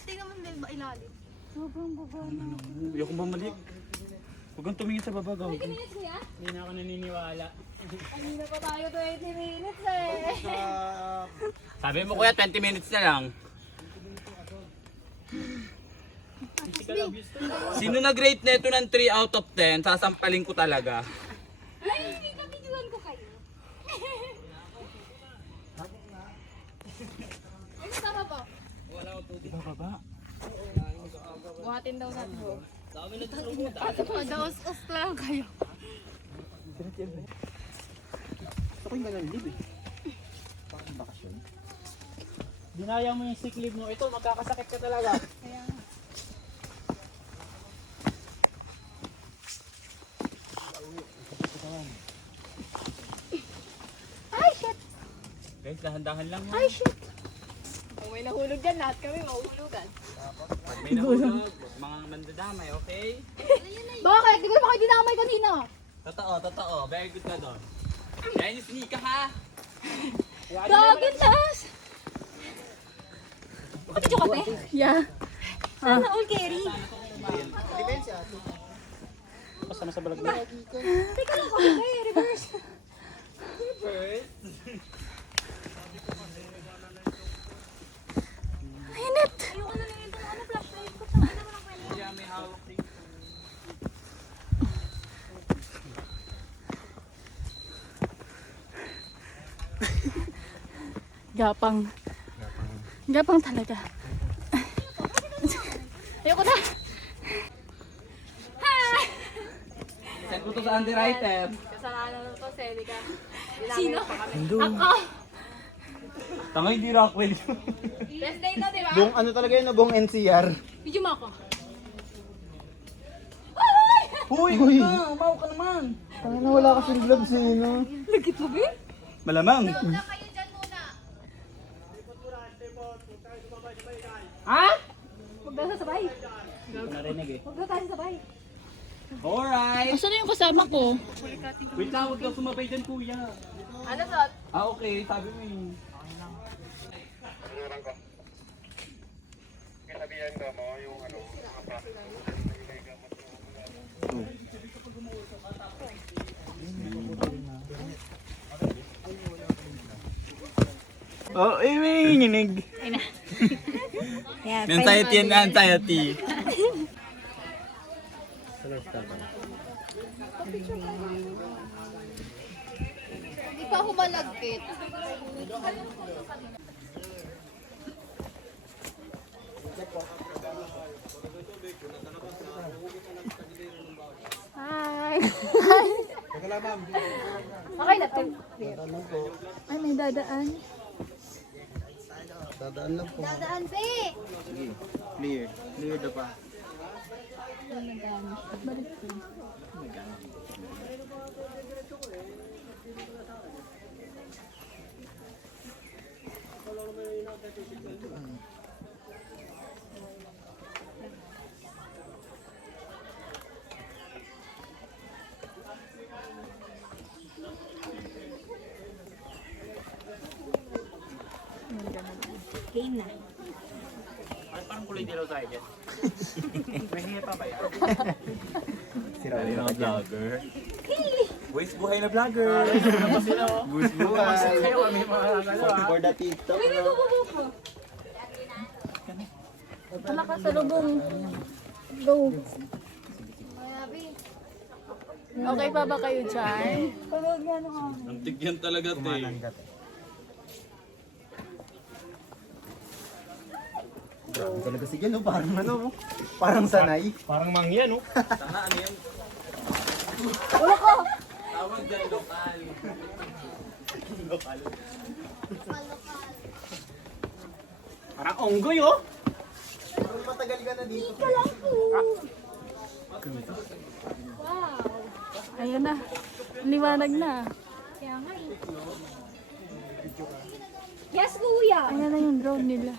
Hindi naman din ba ilalim? Sobrang baba na. Ayaw kong bumalik. Huwag kang tumingin sa baba, gaw. 20 minutes kuya? Hindi na ako naniniwala. Kanina pa tayo 20 minutes eh. Sabi mo kuya, 20 minutes na lang. Physical abuse to. Sino nag-rate na ito ng 3 out of 10? Sasampalin ko talaga. Ay, hindi ka videoan ko kayo. Ay, tama po. Baba. Buhatin daw natin po. Dami na tulog. Padaos-os lang kayo. Gusto ko yung ganun live eh. Bakit bakasyon? Dinaya mo yung sick leave mo. Ito, magkakasakit ka talaga. Kaya ay, shit! Guys, dahan-dahan lang. Ay, shit! Kung may nahulog dyan, lahat kami mahuhulugan. Pag may nahulog, mga mandadamay, okay? Bakit? Di ko naman kayo dinamay kanina. Totoo. Very good ka doon. Yan yung sneaker ha. Gagin, taas! Kapit yung kate? Yeah. Sana all carry. Pasama sa balag na. Teka lang, kapit kayo, reverse. Init! Ayoko na lang itong ano, flashlight ko. Saan naman ang kwento? Yeah, may hawak din. Gapang. Gapang talaga. Ayoko na. Send ko to sa underwriter. Kasalanan na to, Celica. Sino? Ako! Tanga hindi Rockwell. Best day to, di ba? Buong ano talaga yun, buong NCR. Video mo ako. Huy! Umaw ka naman. Tangina, wala kasing gloves eh, no? Lagit mo, ba? Malamang. Ha? Huwag daw sasabay. Narinig eh. Huwag daw tayo sasabay. Alright. Asan na yung kasama ko? Wait lang, huwag kang sumabay dyan kuya. Ano sa? Ah, okay. Sabi mo yun. Oh, may nginig. Yeah, Anxiety and anxiety. Hindi pa ako malagkit. Hi! Okay na to. Ay, may dadaan. Dadaan lang po. Dadaan, pe! Sige, clear. Clear na pa. Balik ko. Game na. Ay, parang kulay dilaw tayo dyan. May hingi pa ba yan? Sira Ay, ulo mga ka dyan. vlogger. Buwis buhay na vlogger. Buwis buhay. Kayo kami mga ano ah. For the TikTok. Wala ka sa lubong. Go. Okay pa ba kayo dyan? Antik yan talaga, te. Grabe talaga sige, no? Parang ano, no? Parang sanay. Parang mangyan oh. Tanga, ano yan? Wala ko! Tawag dyan, lokal. Lokal. Parang onggoy oh. Parang matagal ka na dito. Wow! Ayan na. Liwanag na. Kaya nga eh. Yes, kuya! Ayan na yung drone nila.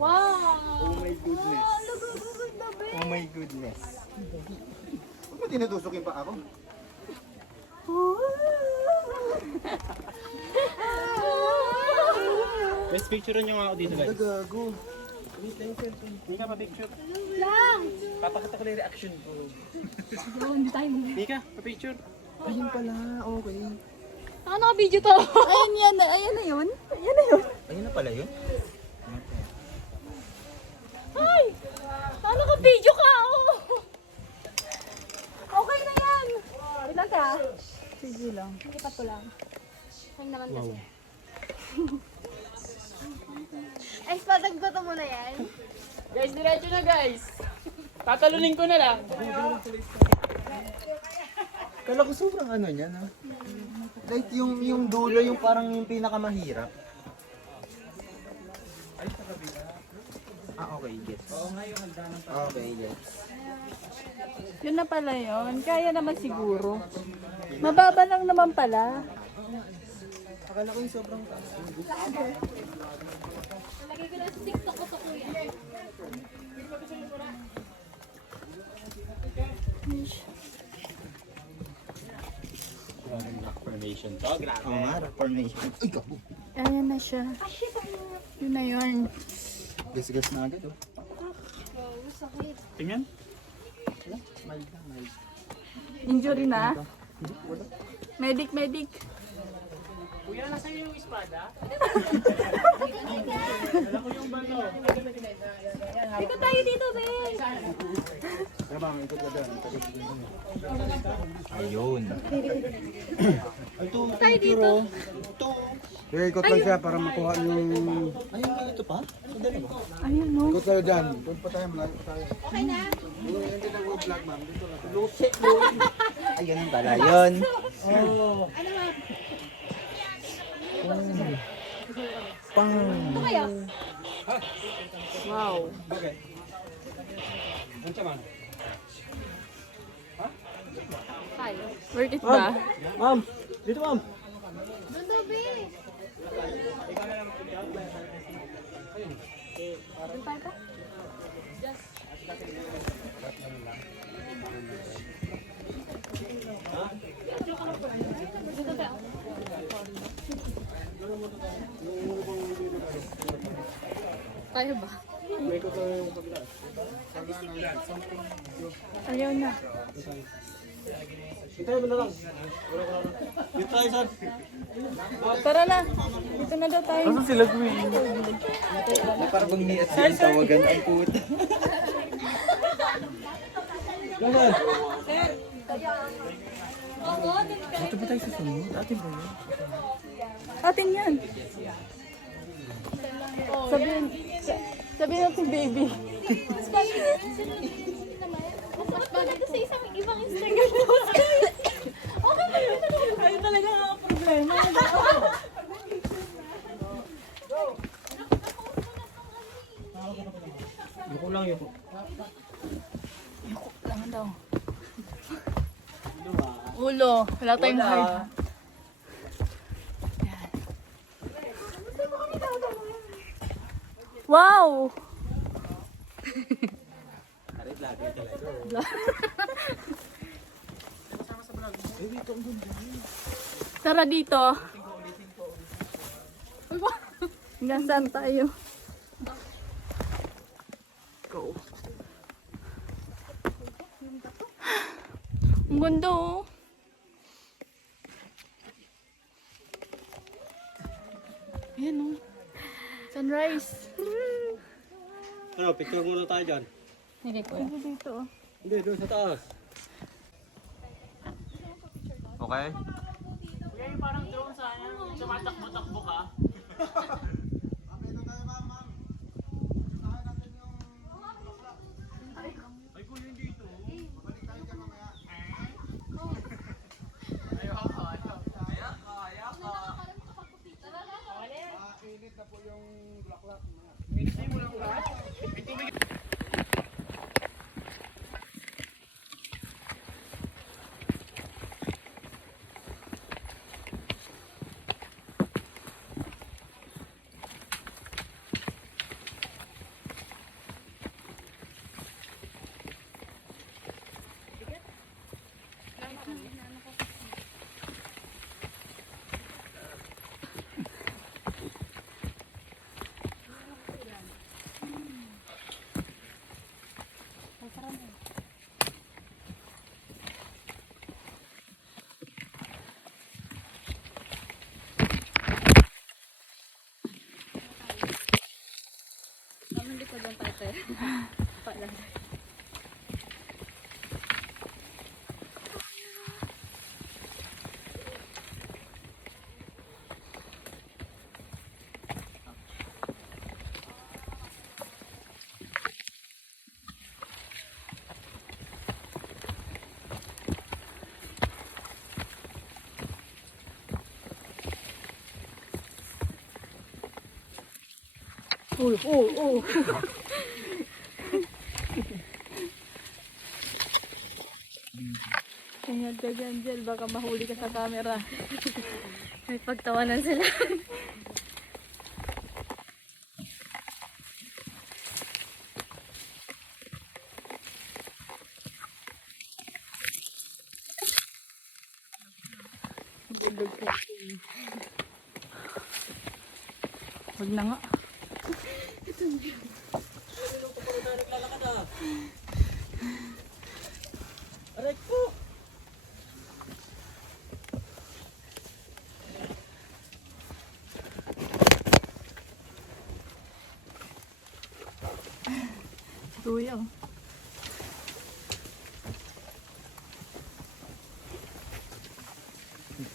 Wow! Oh my goodness. Nagagaganda ba? Oh my goodness. Huwag mo tinutusok yung pa ako. Guys, picture nyo nga ako dito guys. Gago. Hindi ka pa-picture. Lang! Papakita ko lang yung reaction ko. Hindi tayo mo. Hindi ka, pa-picture. Ayun pala, okay. Ano naka-video to? Ayan yan. Ayan na yun. Ayan na yun. Ayun na pala yun. Ay! Ano ka video ka? Oh. Okay na yan. Wait lang ka. Sige lang. Lipat ko lang. Hang naman kasi. Ay, patag ko to muna yan. Guys, diretso na guys. Tatalunin ko na lang. Kala ko sobrang ano niya, no? Like yung dulo, yung parang yung pinakamahirap. Ah, okay, gets. Okay, gets. Yun na pala yun. Kaya naman siguro. Mababa lang naman pala. Akala ko yung sobrang taas. Lagay ko lang sa TikTok ko to kuya. Formation to, grabe. Oo nga, formation. Ay, gago. Ayan na siya. Yun na yun. Gas-gas na agad, oh. Wow, sakit. Tingnan. Mild na, mild. Injury na. Medic, medic. Kuya, nasa iyo yung espada? Dala ko yung balo. Ikaw tayo dito, be. Ayun. Ito, Tayo dito. ito. Kaya ikot lang siya para makuha yung... Ayun, ito pa? So, dalawa. Ayun, no. Ikot tayo dyan. Doon pa tayo, malayo pa tayo. Okay na? Ay, ganun pala yun. Oh. Ano ba? Pang. Ito kayo? Wow. Tayo. Worth it ba? Ma'am, dito ma'am. Doon daw, be. Doon tayo pa? Dito tayo. Tayo ba? Ayaw na. Dito tayo na lang. Dito tayo saan? Tara na. Dito na daw tayo. Ano sila Gwen? Parang bang ni at yung tawagan ang puta. Ito ba tayo sa sunod? Atin ba yun? Atin yan. Sabihin, sabihin natin baby. Mas bagay to sa isang ibang Instagram post. Okay ba yun? Ayun talaga ang problema. Yuko lang, yuko. Lang daw. Ulo. Wala tayong hard. Yan. Wow! Tara dito. Hanggang saan tayo? Go. Ang ganda oh. Ayan oh. Sunrise. Ano, picture muna tayo dyan. Hindi ko. Dito oh. Hindi, doon sa taas. Okay. Kuya, yung parang drone sana. Sumatakbo-takbo ka. Ay, kuya, hindi ito. Uy, Ingat ka dyan, Jel. Baka mahuli ka sa camera. May pagtawanan sila. Huwag na nga. Aray ko! Kuya.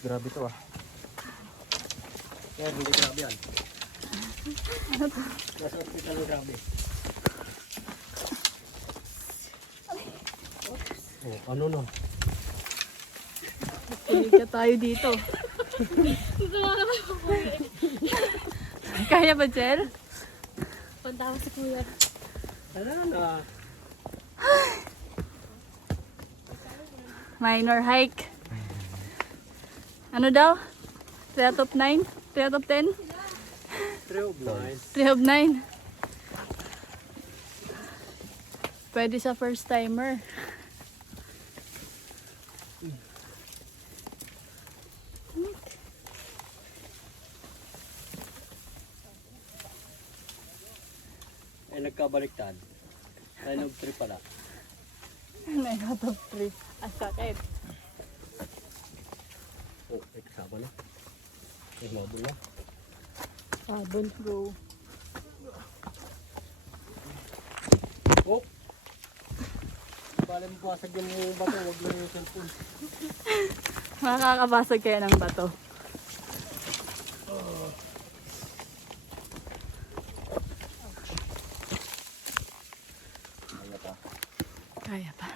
Grabe to ah. Kaya hindi grabe yan. Nasa hospital grabe. Oh, ano no? Pilig ka tayo dito. Kaya ba, Jel? Punta ako sa kuya. Ano na? Minor hike. Ano daw? 3 out of 9? 3 out of 10? 3 of 9. 3 of 9. Pwede sa first timer. Ay nagkabaliktad. 9 of 3 pala. 9 out of 3. Ang sakit. Oh, may kasama na. May mabul na. Sabon, go. Oh! Bale mo pasag yung bato, wag lang yung cellphone. Makakabasag kaya ng bato. Kaya pa.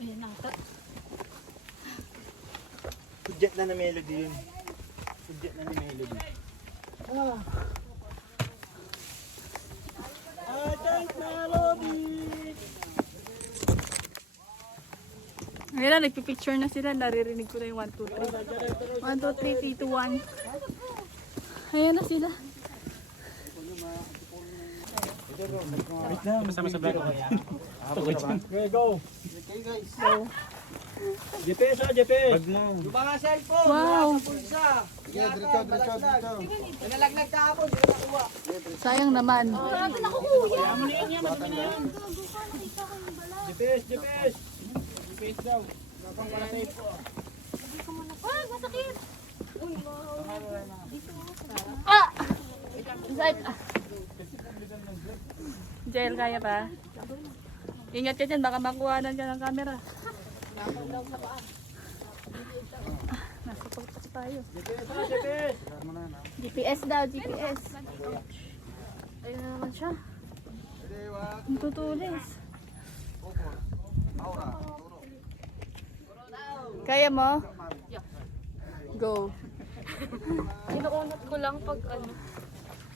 Ayan ata. Sudyat na melody yun. Sudyat na melody. I think melody! Ngayon na, nagpipicture na sila. Naririnig ko na yung 1, 2, 3. 1, 2, 3, 3, 2, 1. Ayan na sila. Kasama sa vlog ko. Okay, go! Okay guys. So, GPS ha, GPS! Bag mo. Yung mga cellphone, Wow. sa pulsa. Sige, diretso, diretso, diretso. Nalaglag ka ako, hindi na nakuha. Sayang naman. Grabe na ako kuya. GPS, GPS! Face daw. Wag, masakit. Ah! Jail, kaya pa? Ingat ka dyan, baka makuhanan ka ng camera. Nasa pagtak tayo. GPS ha, GPS! GPS daw, GPS. Ayun na naman siya. Ang tutulis. Kaya mo? Go. Inuunat ko lang pag ano.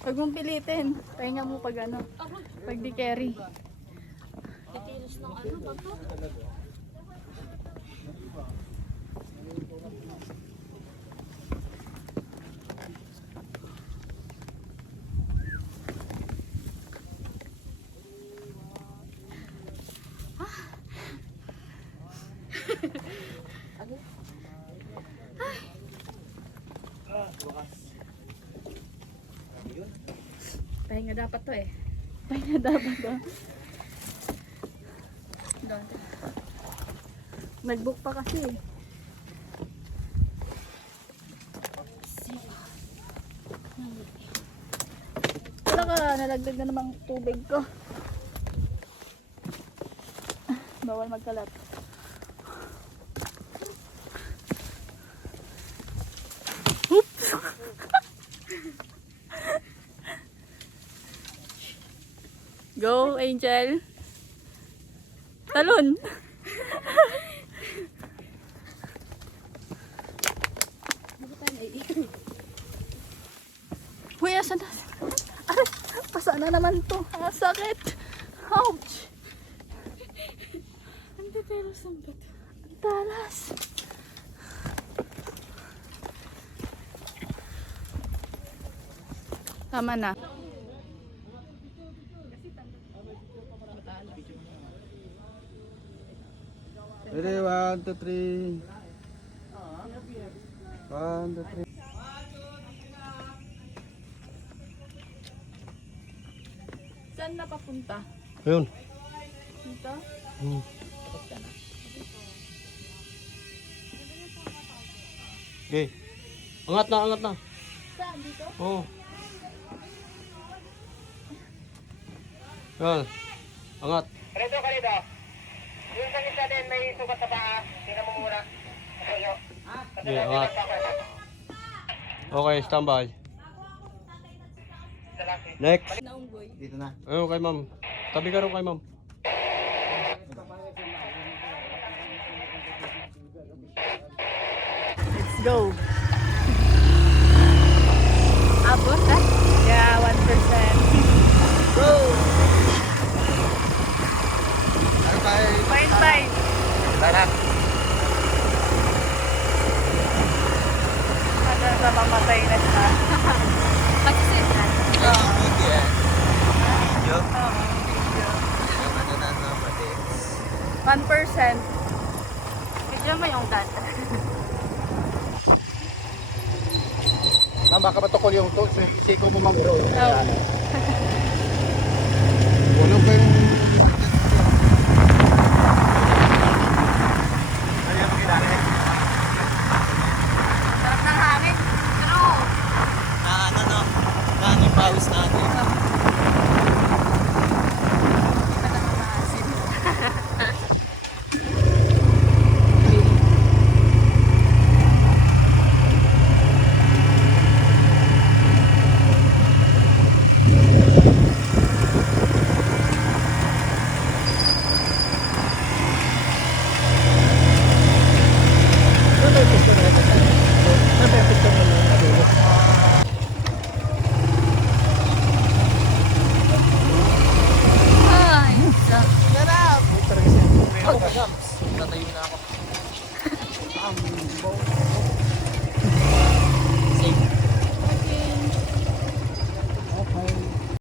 Huwag mong pilitin. Pahinga mo pag ano. Pag di carry. Titilos ng ano ba to? Pahinga dapat to eh. Pahinga dapat to. Doon. Nag-book pa kasi eh. nalagdag na namang tubig ko. Bawal magkalat. Oops! Go, Angel. Talon. Uy, asan na? Aray, pasa na naman to. Ang sakit. Ouch. Ang titeros ang bato. Ang talas. Tama na. Ready, 1, 2, 3. 1, 2, 3. Saan na papunta? Ayun. Dito? Okay. Angat na, angat na. Saan? Dito? Oo. Yan. Angat. Preso ka dito. Yung sa isa din may sugat sa paa. Tingnan mo muna. Okay, angat. Okay, standby. Next. Dito na. Ayun kay ma'am. Tabi ka rin kay ma'am. Let's go. Abot ah? Yeah, 1%. Go! Bye-bye. 0.5. Tara. Hanggang sa mamatay na siya. Mag-sip na. Oo. Video. Oo, video. Yung ano na no, pati. 1%. Video mo yung data. Ma'am, baka matukol yung to. Siko mo, ma'am, bro. Oo. Ulog ko yung... Sarap ng hangin. Pero, ano no? Nanging pawis natin. hindi pa naman maasin. Ay, sarap. Tatayo na ako.